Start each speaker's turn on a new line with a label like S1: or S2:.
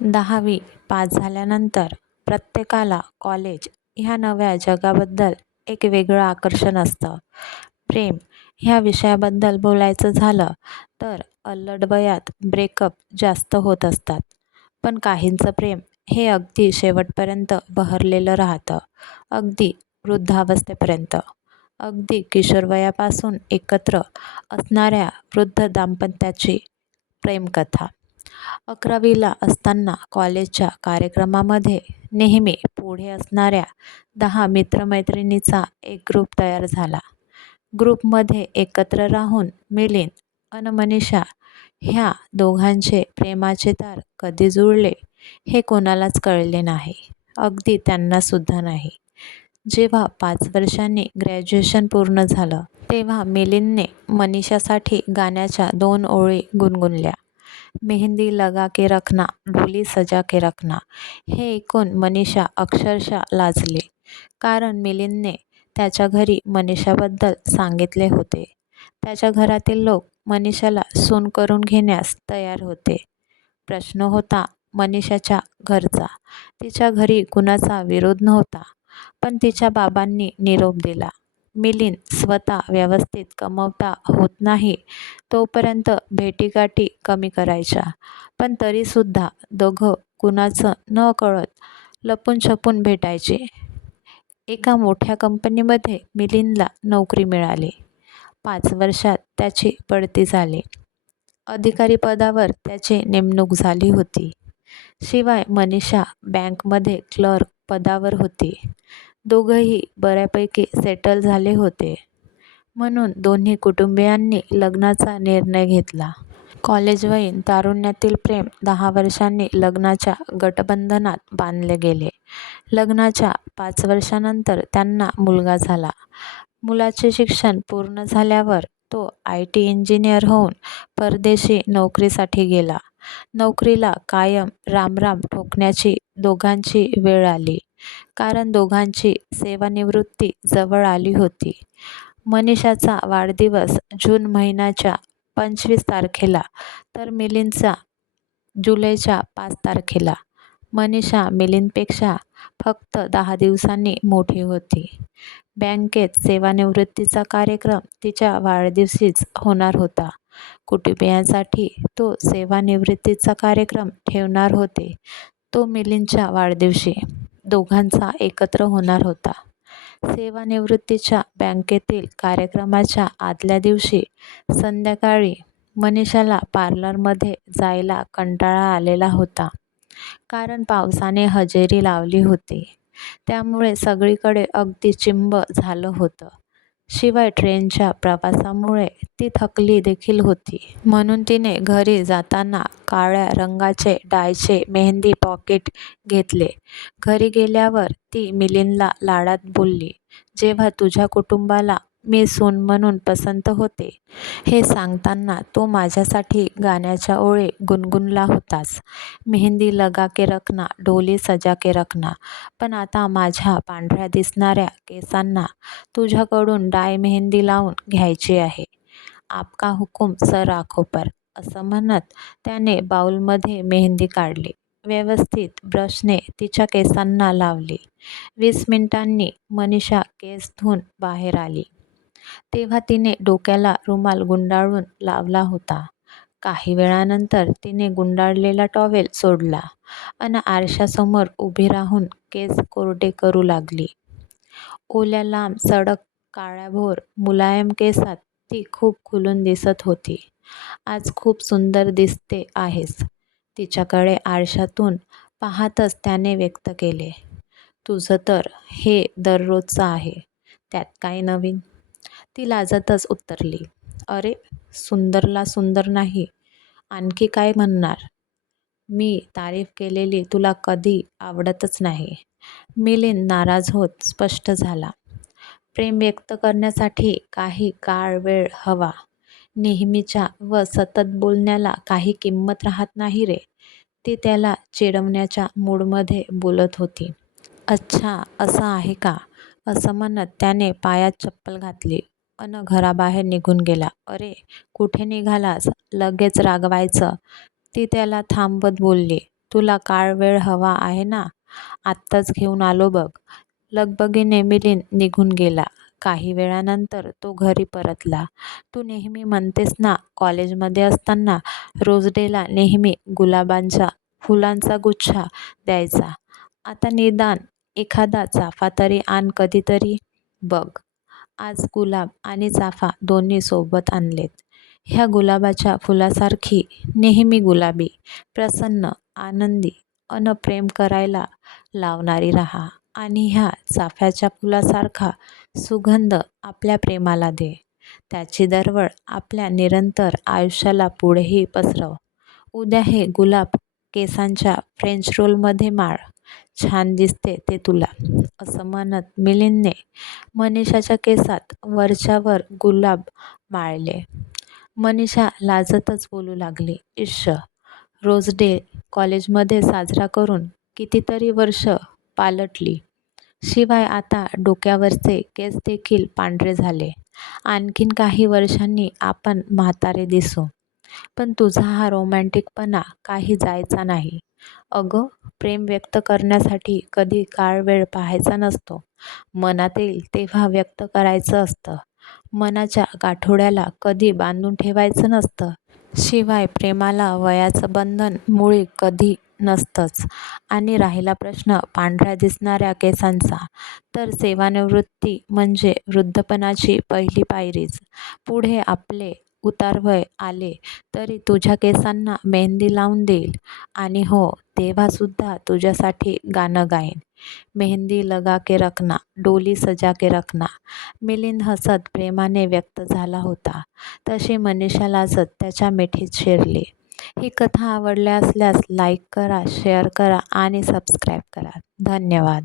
S1: दहावी पास झाल्यानंतर प्रत्येकाला कॉलेज ह्या नव्या जगाबद्दल एक वेगळं आकर्षण असतं. प्रेम ह्या विषयाबद्दल बोलायचं झालं तर अल्लड वयात ब्रेकअप जास्त होत असतात. पण काहींचं प्रेम हे अगदी शेवटपर्यंत बहरलेलं राहतं. अगदी वृद्धावस्थेपर्यंत. अगदी किशोरवयापासून एकत्र असणाऱ्या वृद्ध दाम्पत्याची प्रेमकथा. अकरावीला असताना कॉलेजच्या कार्यक्रमामध्ये नेहमी पुढे असणाऱ्या दहा मित्रमैत्रिणीचा एक ग्रुप तयार झाला. ग्रुपमध्ये एकत्र राहून मिलिंद अन मनीषा ह्या दोघांचे प्रेमाचे तार कधी जुळले हे कोणालाच कळले नाही. अगदी त्यांनासुद्धा नाही. जेव्हा पाच वर्षांनी ग्रॅज्युएशन पूर्ण झालं तेव्हा मिलिंदने मनीषासाठी गाण्याच्या दोन ओळी गुणगुणल्या. मेहंदी लगा के रखना डोली सजा के रखना हे ऐकून मनीषा अक्षरशः लाजली. कारण मिलिंदने त्याच्या घरी मनीषाबद्दल सांगितले होते. त्याच्या घरातील लोक मनीषाला सून करून घेण्यास तयार होते. प्रश्न होता मनीषाच्या घरचा. तिच्या घरी कुणाचा विरोध नव्हता पण तिच्या बाबांनी निरोप दिला. मिलिंद स्वतः व्यवस्थित कमवता होत नाही तोपर्यंत भेटीगाठी कमी करायच्या. पण तरीसुद्धा दोघं कुणाचं न कळत लपून छपून भेटायचे. एका मोठ्या कंपनीमध्ये मिलिंदला नोकरी मिळाली. पाच वर्षात त्याची बढती झाली. अधिकारी पदावर त्याची नेमणूक झाली होती. शिवाय मनीषा बँकमध्ये क्लर्क पदावर होती. दोघंही बऱ्यापैकी सेटल झाले होते. म्हणून दोन्ही कुटुंबियांनी लग्नाचा निर्णय घेतला. कॉलेजवयीन तारुण्यातील प्रेम दहा वर्षांनी लग्नाच्या गटबंधनात बांधले गेले. लग्नाच्या पाच वर्षानंतर त्यांना मुलगा झाला. मुलाचे शिक्षण पूर्ण झाल्यावर तो आय टी इंजिनियर होऊन परदेशी नोकरीसाठी गेला. नोकरीला कायम रामराम ठोकण्याची दोघांची वेळ आली. कारण दोघांची सेवानिवृत्ती जवळ आली होती. मनीषाचा वाढदिवस जून महिन्याच्या पंचवीस तारखेला तर मिलिंदचा जुलैच्या पाच तारखेला. मनीषा मिलिंदपेक्षा फक्त दहा दिवसांनी मोठी होती. बँकेत सेवानिवृत्तीचा कार्यक्रम तिच्या वाढदिवशीच होणार होता. कुटुंबियांसाठी तो सेवानिवृत्तीचा कार्यक्रम ठेवणार होते. तो मिलिंदच्या वाढदिवशी. दोघांचा एकत्र होणार होता. सेवानिवृत्तीच्या बँकेतील कार्यक्रमाच्या आदल्या दिवशी संध्याकाळी मनीषाला पार्लरमध्ये जायला कंटाळा आलेला होता. कारण पावसाने हजेरी लावली होती. त्यामुळे सगळीकडे अगदी चिंब झालं होतं. शिवाय ट्रेनच्या प्रवासामुळे ती थकली देखील होती. म्हणून तिने घरी जाताना काळ्या रंगाचे डायचे मेहंदी पॉकेट घेतले. घरी गेल्यावर ती मिलिंदला लाडात बोलली जेव्हा तुझ्या कुटुंबाला मी सून म्हणून पसंत होते. हे सांगताना तो माझ्यासाठी गाण्याच्या ओळी गुणगुणला होतास मेहंदी लगा के रखना डोली सजा के रखना. पण आता माझ्या पांढऱ्या दिसणाऱ्या केसांना तुझ्याकडून डाय मेहंदी लावून घ्यायची आहे. आपका हुकूम सर राखो पर असं म्हणत त्याने बाऊलमध्ये मेहंदी काढली. व्यवस्थित ब्रशने तिच्या केसांना लावली. वीस मिनिटांनी मनीषा केस धुवून बाहेर आली. तेव्हा तिने डोक्याला रुमाल गुंडाळून लावला होता. काही वेळानंतर तिने गुंडाळलेला टॉवेल सोडला आणि आरशासमोर उभी राहून केस कोरडे करू लागली. ओल्या लांब सडक काळ्याभोर मुलायम केसात ती खूप खुलून दिसत होती. आज खूप सुंदर दिसते आहेस. तिच्याकडे आरशातून पाहतच त्याने व्यक्त केले. तुझं तर हे दररोजचं आहे. त्यात काय नवीन ती लाजतच उत्तरली अरे सुंदरला सुंदर नाही. आणखी काय म्हणणार? मी तारीफ केलेली तुला कधी आवडतच नाही. मिलिंद नाराज होत स्पष्ट झाला. प्रेम व्यक्त करण्यासाठी काही काळ वेळ हवा. नेहमीच्या व सतत बोलण्याला काही किंमत राहत नाही रे. ती त्याला चिडवण्याच्या मूडमध्ये बोलत होती. अच्छा असं आहे का? असं म्हणत त्याने पायात चप्पल घातली. अन घराबाहेर निघून गेला. अरे कुठे निघालास? लगेच रागवायचं. ती त्याला थांबवत बोलली तुला काळ वेळ हवा आहे ना? आत्ताच घेऊन आलो बघ. लगबगीने मिलिंद निघून गेला. काही वेळानंतर तो घरी परतला. तू नेहमी म्हणतेस ना कॉलेजमध्ये असताना रोज डेला नेहमी गुलाबांच्या फुलांचा गुच्छा द्यायचा. आता निदान एखादा चाफा तरी आण कधीतरी बघ. आज गुलाब आणि चाफा दोन्ही सोबत आणलेत. ह्या गुलाबाच्या फुलासारखी नेहमी गुलाबी प्रसन्न आनंदी अन प्रेम करायला लावणारी राहा आणि ह्या चाफ्याच्या फुलासारखा सुगंध आपल्या प्रेमाला दे. त्याची दरवळ आपल्या निरंतर आयुष्याला पुढेही पसरव. उद्या हे गुलाब केसांच्या फ्रेंच रोलमध्ये माळ छान दिसते ते तुला. असं म्हणत मिलिंदने मनीषाच्या केसात वरच्यावर गुलाब माळले. मनीषा लाजतच बोलू लागली. इश्श रोज डे कॉलेजमध्ये साजरा करून कितीतरी वर्ष पालटली. शिवाय आता डोक्यावरचे केस देखील पांढरे झाले. आणखीन काही वर्षांनी आपण म्हातारे दिसू. पण तुझा हा रोमॅन्टिकपणा काही जायचा नाही. अगं प्रेम व्यक्त करण्यासाठी कधी काळ वेळ पाहायचा नसतो. मनात येईल तेव्हा व्यक्त करायचं असतं. मनाच्या गाठोड्याला कधी बांधून ठेवायचं नसतं. शिवाय प्रेमाला वयाचं बंधन मुळी कधी नसतंच. आणि राहिला प्रश्न पांढऱ्या दिसणाऱ्या केसांचा तर सेवानिवृत्ती म्हणजे वृद्धपणाची पहिली पायरीच. पुढे आपले उतारवय आले तरी तुझ्या केसांना मेहंदी लावून देईल. आणि हो तेव्हासुद्धा तुझ्यासाठी गाणं गाईन. मेहंदी लगा के रखना डोली सजा के रखना. मिलिंद हसत प्रेमाने व्यक्त झाला होता. तशी मनीषा लाजत त्याच्या मिठीत शिरली. ही कथा आवडल्या असल्यास लाईक करा शेअर करा आणि सबस्क्राईब करा. धन्यवाद.